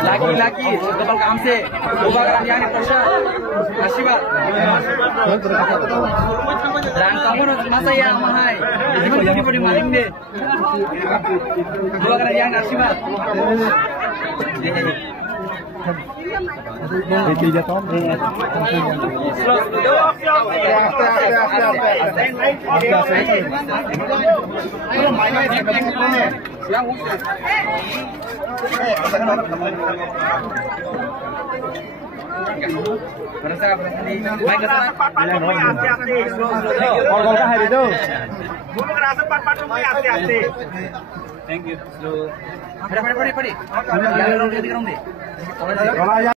Laki-laki kapal kamse, coba kalian pressure, Ashibat. Dan kamu masa yang mahal, gimana jadi maling deh? Dua kalian Ashibat. Tiga tahun. Thank you. Padi.